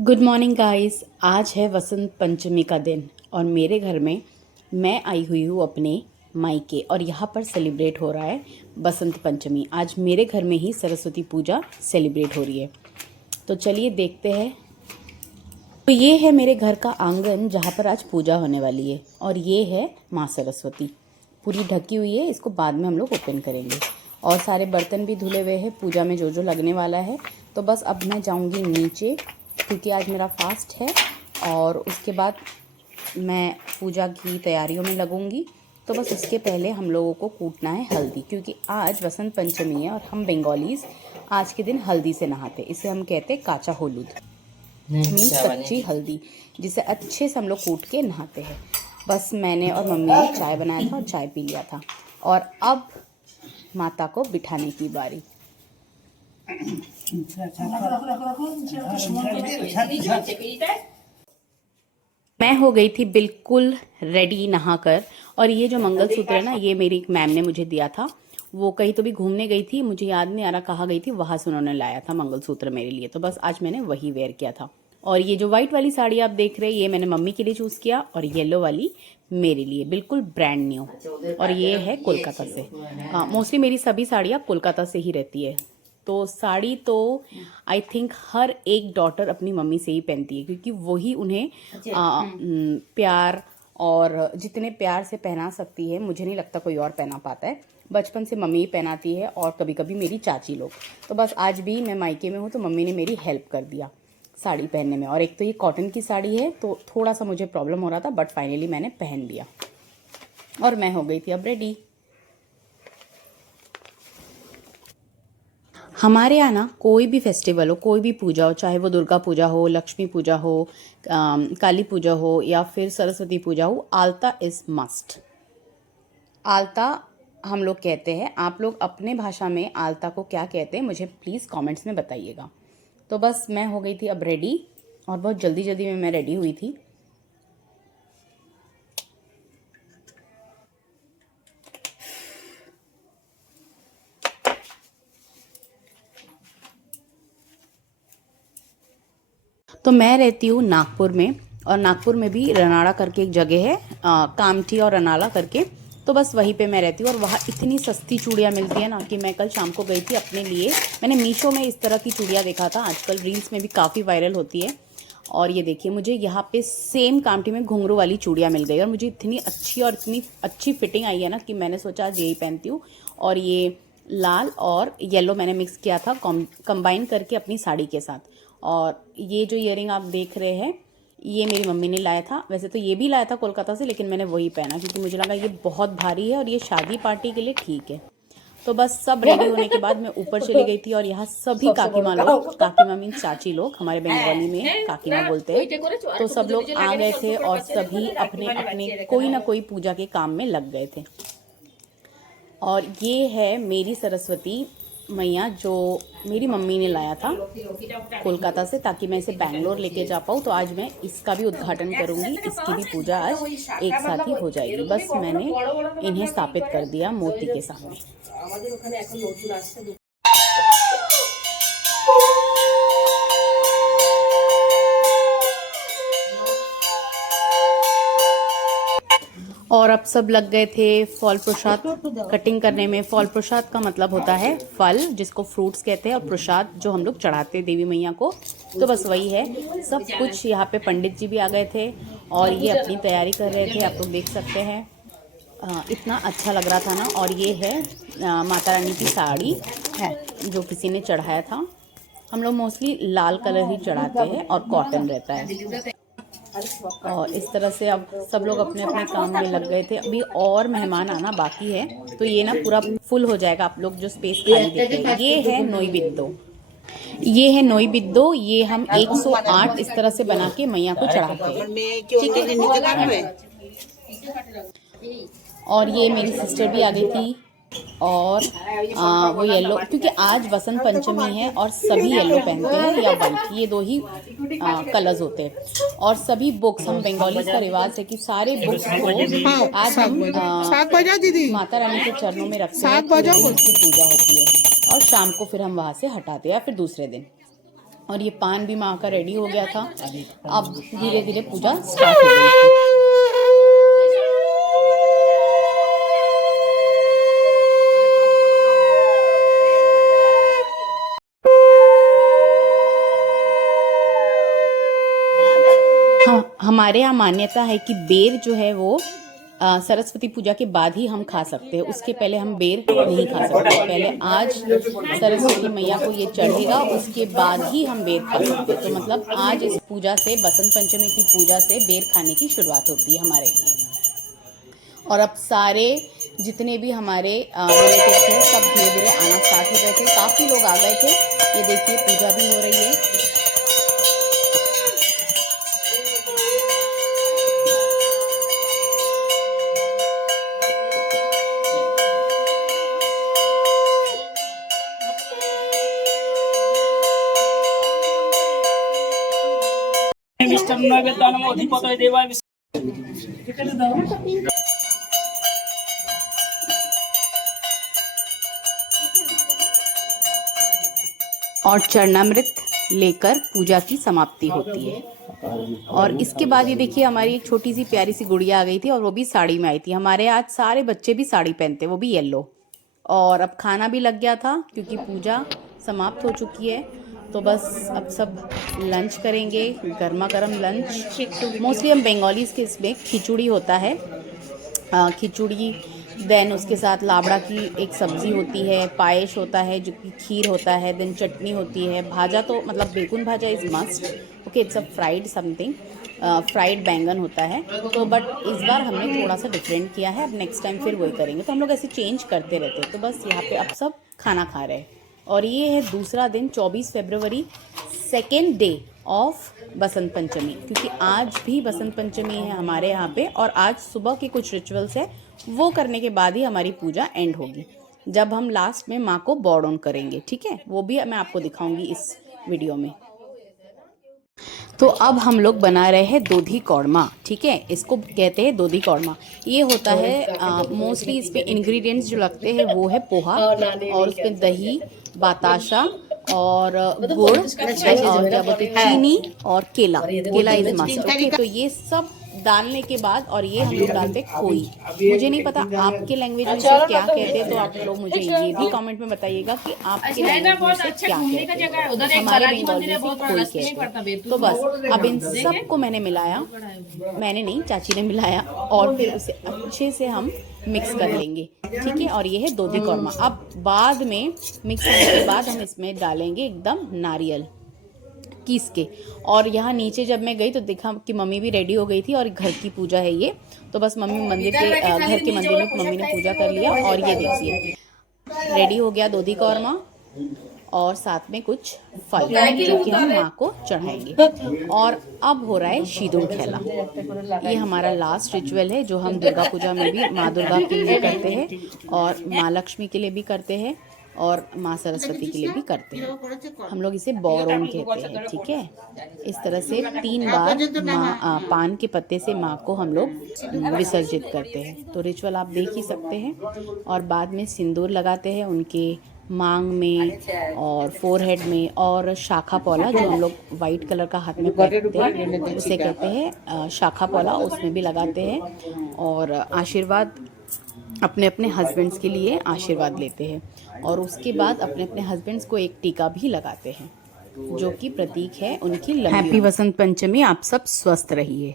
Good morning guys. आज है वसंत पंचमी का दिन और मेरे घर में मैं आई हुई हूँ अपने मायके और यहाँ पर सेलिब्रेट हो रहा है बसंत पंचमी। आज मेरे घर में ही सरस्वती पूजा सेलिब्रेट हो रही है, तो चलिए देखते हैं। तो ये है मेरे घर का आंगन जहाँ पर आज पूजा होने वाली है और ये है माँ सरस्वती पूरी ढकी हुई है। इसको बाद में हम लोग ओपन करेंगे और सारे बर्तन भी धुले हुए हैं पूजा में जो जो लगने वाला है। तो बस अब मैं जाऊँगी नीचे क्योंकि आज मेरा फास्ट है और उसके बाद मैं पूजा की तैयारियों में लगूंगी। तो बस उसके पहले हम लोगों को कूटना है हल्दी, क्योंकि आज वसंत पंचमी है और हम बंगालीज आज के दिन हल्दी से नहाते। इसे हम कहते हैं काचा होलूद, मीन्स कच्ची हल्दी, जिसे अच्छे से हम लोग कूट के नहाते हैं। बस मैंने और मम्मी ने चाय बनाया था और चाय पी लिया था और अब माता को बिठाने की बारी। मैं हो गई थी बिल्कुल रेडी नहाकर और ये जो मंगलसूत्र है ना, ये मेरी एक मैम ने मुझे दिया था। वो कहीं तो भी घूमने गई थी, मुझे याद नहीं आ रहा कहाँ गई थी, वहां से उन्होंने लाया था मंगलसूत्र मेरे लिए। तो बस आज मैंने वही वेयर किया था। और ये जो व्हाइट वाली साड़ी आप देख रहे हैं ये मैंने मम्मी के लिए चूज किया और येलो वाली मेरे लिए, बिल्कुल ब्रांड न्यू। और ये है कोलकाता से। मोस्टली मेरी सभी साड़ियाँ कोलकाता से ही रहती है। तो साड़ी तो आई थिंक हर एक डॉटर अपनी मम्मी से ही पहनती है, क्योंकि वही उन्हें प्यार और जितने प्यार से पहना सकती है मुझे नहीं लगता कोई और पहना पाता है। बचपन से मम्मी ही पहनाती है और कभी कभी मेरी चाची लोग। तो बस आज भी मैं मायके में हूँ तो मम्मी ने मेरी हेल्प कर दिया साड़ी पहनने में। और एक तो ये कॉटन की साड़ी है तो थोड़ा सा मुझे प्रॉब्लम हो रहा था, बट फाइनली मैंने पहन लिया और मैं हो गई थी अब रेडी। हमारे यहाँ ना कोई भी फेस्टिवल हो, कोई भी पूजा हो, चाहे वो दुर्गा पूजा हो, लक्ष्मी पूजा हो, काली पूजा हो या फिर सरस्वती पूजा हो, आलता इज मस्ट। आलता हम लोग कहते हैं। आप लोग अपने भाषा में आलता को क्या कहते हैं मुझे प्लीज़ कमेंट्स में बताइएगा। तो बस मैं हो गई थी अब रेडी और बहुत जल्दी जल्दी में मैं रेडी हुई थी। तो मैं रहती हूँ नागपुर में और नागपुर में भी रनाड़ा करके एक जगह है, कामठी और रनाला करके। तो बस वहीं पे मैं रहती हूँ और वहाँ इतनी सस्ती चूड़ियाँ मिलती है ना कि मैं कल शाम को गई थी अपने लिए। मैंने मीशो में इस तरह की चूड़ियाँ देखा था, आजकल रील्स में भी काफ़ी वायरल होती है। और ये देखिए मुझे यहाँ पे सेम कामठी में घुंघरू वाली चूड़ियाँ मिल गई और मुझे इतनी अच्छी और इतनी अच्छी फिटिंग आई है ना कि मैंने सोचा आज यही पहनती हूँ। और ये लाल और येलो मैंने मिक्स किया था कंबाइन करके अपनी साड़ी के साथ। और ये जो ईयरिंग आप देख रहे हैं ये मेरी मम्मी ने लाया था। वैसे तो ये भी लाया था कोलकाता से, लेकिन मैंने वही पहना क्योंकि मुझे लगा ये बहुत भारी है और ये शादी पार्टी के लिए ठीक है। तो बस सब रेडी होने के बाद मैं ऊपर चली गई थी और यहाँ सभी काकीमा लोग, काकीमा मीन्स चाची लोग, हमारे बंगाली में काकीमा बोलते हैं, तो सब लोग आ गए थे और सभी अपने अपने कोई ना कोई पूजा के काम में लग गए थे। और ये है मेरी सरस्वती मैया जो मेरी मम्मी ने लाया था कोलकाता से, ताकि मैं इसे बैंगलोर लेके जा पाऊँ। तो आज मैं इसका भी उद्घाटन करूँगी, इसकी भी पूजा आज एक साथ ही हो जाएगी। बस मैंने इन्हें स्थापित कर दिया मूर्ति के सामने। और अब सब लग गए थे फल प्रसाद कटिंग करने में। फल प्रसाद का मतलब होता है फल, जिसको फ्रूट्स कहते हैं, और प्रसाद जो हम लोग चढ़ाते हैं देवी मैया को। तो बस वही है सब कुछ। यहाँ पे पंडित जी भी आ गए थे और ये अपनी तैयारी कर रहे थे, आप लोग देख सकते हैं। इतना अच्छा लग रहा था ना। और ये है माता रानी की साड़ी है जो किसी ने चढ़ाया था। हम लोग मोस्टली लाल कलर ही चढ़ाते हैं और कॉटन रहता है। और इस तरह से अब सब लोग अपने अपने काम में लग गए थे। अभी और मेहमान आना बाकी है तो ये ना पूरा फुल हो जाएगा। आप लोग जो स्पेस खाली देख रहे हैं ये है नोईबिद्दो। ये है नोईबिद्दो। ये हम 108 इस तरह से बना के मैया को चढ़ाते हैं, ठीक है। और ये मेरी सिस्टर भी आ गई थी और वो येलो, क्योंकि आज वसंत पंचमी है और सभी येलो पहनते हैं या वाइट, ये दो ही कलर्स होते हैं। और सभी बुक्स, हम बंगाली का रिवाज है कि सारे बुक्स को आज हम माता रानी के चरणों में रखते हैं, उसकी पूजा होती है और शाम को फिर हम वहाँ से हटाते हैं या फिर दूसरे दिन। और ये पान भी माँ का रेडी हो गया था। अब धीरे धीरे पूजा स्टार्ट हो गई थी। हाँ, हमारे यहाँ मान्यता है कि बेर जो है वो सरस्वती पूजा के बाद ही हम खा सकते हैं, उसके पहले हम बेर नहीं खा सकते। पहले आज सरस्वती मैया को ये चढ़ेगा, उसके बाद ही हम बेर खा सकते हैं। तो मतलब आज इस पूजा से, बसंत पंचमी की पूजा से बेर खाने की शुरुआत होती है हमारे लिए। और अब सारे जितने भी हमारे रिलेटिव थे सब धीरे धीरे आना स्टार्ट हो गए थे। काफ़ी लोग आ गए थे। ये देखिए पूजा भी हो रही है। और चरणामृत लेकर पूजा की समाप्ति होती है। और इसके बाद ये देखिए हमारी एक छोटी सी प्यारी सी गुड़िया आ गई थी और वो भी साड़ी में आई थी। हमारे आज सारे बच्चे भी साड़ी पहनते हैं, वो भी येलो। और अब खाना भी लग गया था क्योंकि पूजा समाप्त हो चुकी है। तो बस अब सब लंच करेंगे, गर्मा गर्म लंच। मोस्टली हम बंगालीज़ के इसमें खिचड़ी होता है, खिचड़ी। देन उसके साथ लाबड़ा की एक सब्ज़ी होती है, पायस होता है जो कि खीर होता है, देन चटनी होती है, भाजा तो मतलब begun bhaja is must. Okay, it's a fried something, fried बैंगन होता है। तो बट इस बार हमने थोड़ा सा डिफरेंट किया है, अब नेक्स्ट टाइम फिर वही करेंगे। तो हम लोग ऐसे चेंज करते रहते हैं। तो बस यहाँ पे अब सब खाना खा रहे हैं। और ये है दूसरा दिन, 24 फरवरी, second day of Basant Panchami, क्योंकि आज भी बसंत पंचमी है हमारे यहाँ पे। और आज सुबह के कुछ रिचुअल्स है, वो करने के बाद ही हमारी पूजा एंड होगी, जब हम लास्ट में माँ को बॉ डाउन करेंगे। ठीक है, वो भी मैं आपको दिखाऊंगी इस वीडियो में। तो अब हम लोग बना रहे हैं दोधी कौरमा। ठीक है, इसको कहते हैं दोधी कौरमा। ये होता है मोस्टली इस पे इंग्रेडिएंट्स जो लगते हैं वो है पोहा, और उस पर दही, बताशा और गुड़, और क्या बोलते हैं चीनी और केला। केला इज मस्ट। ओके, तो ये सब डालने के बाद, और ये हम लोग डालते खोई। मुझे नहीं पता आपके लैंग्वेज में इसे क्या कहते हैं, तो आप लोग मुझे ये भी कमेंट में बताइए कि आपके लैंग्वेज में इसे क्या कहते हैं। हमारे बंगाली में खोई कहते हैं। तो बस अब इन सबको मैंने मिलाया, मैंने नहीं, चाची ने मिलाया, और फिर उसे अच्छे से हम मिक्स कर लेंगे। ठीक है, और ये है दोधी कौरमा। अब बाद में मिक्स होने के बाद हम इसमें डालेंगे एकदम नारियल कीस के। और यहाँ नीचे जब मैं गई तो देखा कि मम्मी भी रेडी हो गई थी, और घर की पूजा है ये। तो बस मम्मी मंदिर के घर के मंदिर में मम्मी ने पूजा कर लिया। और ये देखिए रेडी हो गया दोधी कौरमा, और साथ में कुछ फल जो कि हम माँ को चढ़ाएंगे। और अब हो रहा है सिंदूर खेला। ये हमारा लास्ट रिचुअल है जो हम दुर्गा पूजा में भी माँ दुर्गा के लिए करते हैं, और माँ लक्ष्मी के लिए भी करते हैं, और माँ सरस्वती के लिए भी करते हैं। हम लोग इसे बॉरोन कहते हैं। ठीक है, इस तरह से 3 बार माँ पान के पत्ते से माँ को हम लोग विसर्जित करते हैं। तो रिचुअल आप देख ही सकते हैं। और बाद में सिंदूर लगाते हैं उनके मांग में और फोरहेड में, और शाखा पौला जो हम लोग वाइट कलर का हाथ में पहनते हैं उसे कहते हैं शाखा पौला, उसमें भी लगाते हैं। और आशीर्वाद अपने अपने हस्बैंड्स के लिए आशीर्वाद लेते हैं, और उसके बाद अपने अपने हस्बैंड्स को एक टीका भी लगाते हैं जो कि प्रतीक है उनकी लंबी। हैप्पी बसंत पंचमी, आप सब स्वस्थ रहिए।